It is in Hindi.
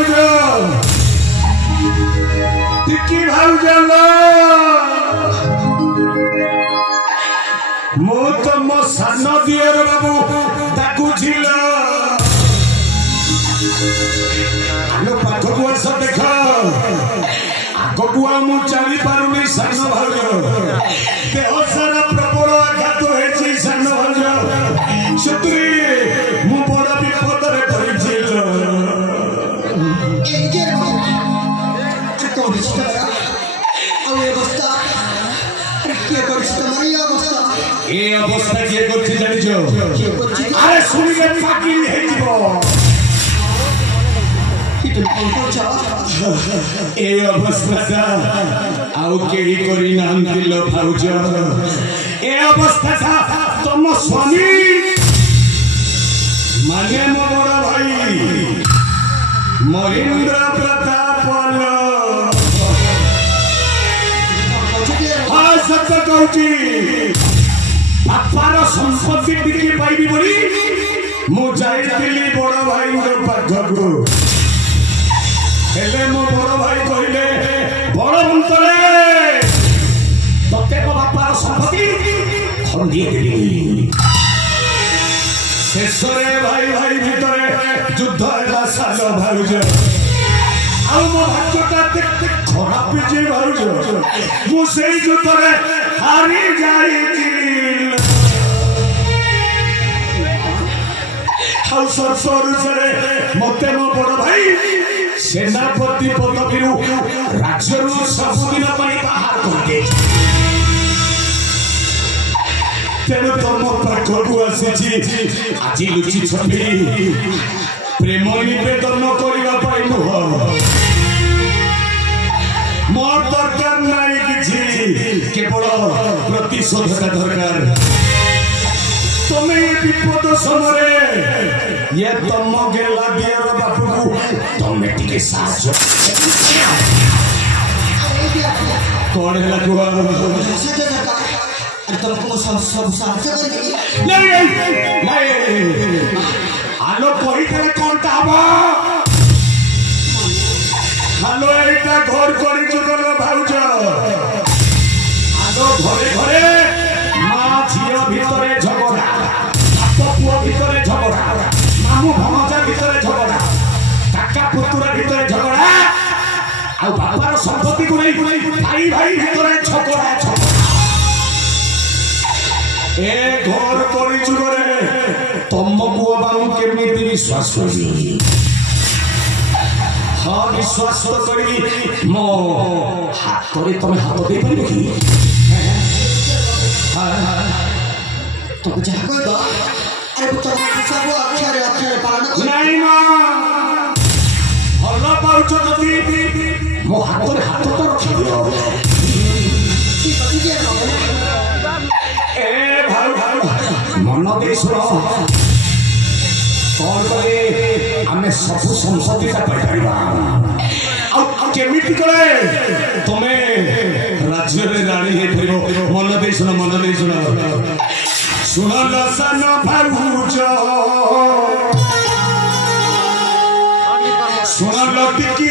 भाउज टिकी भाउज मो तो मो सान दियर बाबू डाकुझिल आलो पाखकु आस देख आगकु मु चली पारुनी सान भाउज देह सारा प्रबल आघात होइछि सान भाउज शत्री मु बड़ विपद रे पड़िछि ए अवस्था किए करछि जानिछो अरे सुनिले फाकी हेजिबो ए अवस्था आउ केही करी नांति लो भाउज ए अवस्था तुम स्वामी माने मो बड़ भाई महेंद्र प्रताप हाँ सत्य कहूँ बापार संपत्ति टिके पाइबी बोली मु जाइली बड़ भाई पाखकु हेले मो बड़ भाई कहले बड़ अंतरे तते को बापार संपत्ति खंडी देली शेषरे भाई भाई भितरे युद्ध है साल भाउज आ मो भाग्यटा देखते खराब जे भाउज मु सेई युद्ध रे हारी जाई मते मो बड़ भाई सेनापति पदवी राज्य सबुदिन बाहर करदे तेणु तुम पाखकु आसी आज लुचि छपी प्रेम निवेदन करने नुह मोर दरकार नहीं कि केवल प्रतिशोधता दरकार तुम्हें विपद समय ये तुम गेला दियर बापू को तुम्हें टिके साहाय्य कौन है लगुआ तुमको सब साहाय्य नहीं आलो कोई तेरे कौन ताबा आलो एटा घर करी चुकल भाउज आलो घरे घरे मां झियो भितरे झगड़ा बाप पुओ भितरे झगड़ा मामू भमजा भितरे झगड़ा काका पुतुरा भितरे झगड़ा आ बापार संपत्ति को नहीं भाई भाई भितरे झगड़ा ए घर करी चुकरे तुमको बाबू केमिति विश्वास करी हाँ विश्वास तो करी मो हाथ करे तुम हाथ दे पाइबो कि तुम जहाँ कोई बा अरे तो सब अक्षर पालन नहीं मां हल्ला पाउछ जदी मो हाथ रे हाथ तो रखी दियो ए भाई मन दे सुनो कौन करे आमे सब संपत्ति का पाई परिबा आ केमिति करे तमे राज्य रे रानी हे परिबो मन दे सुनो लसन भाउज सुनो लटिकी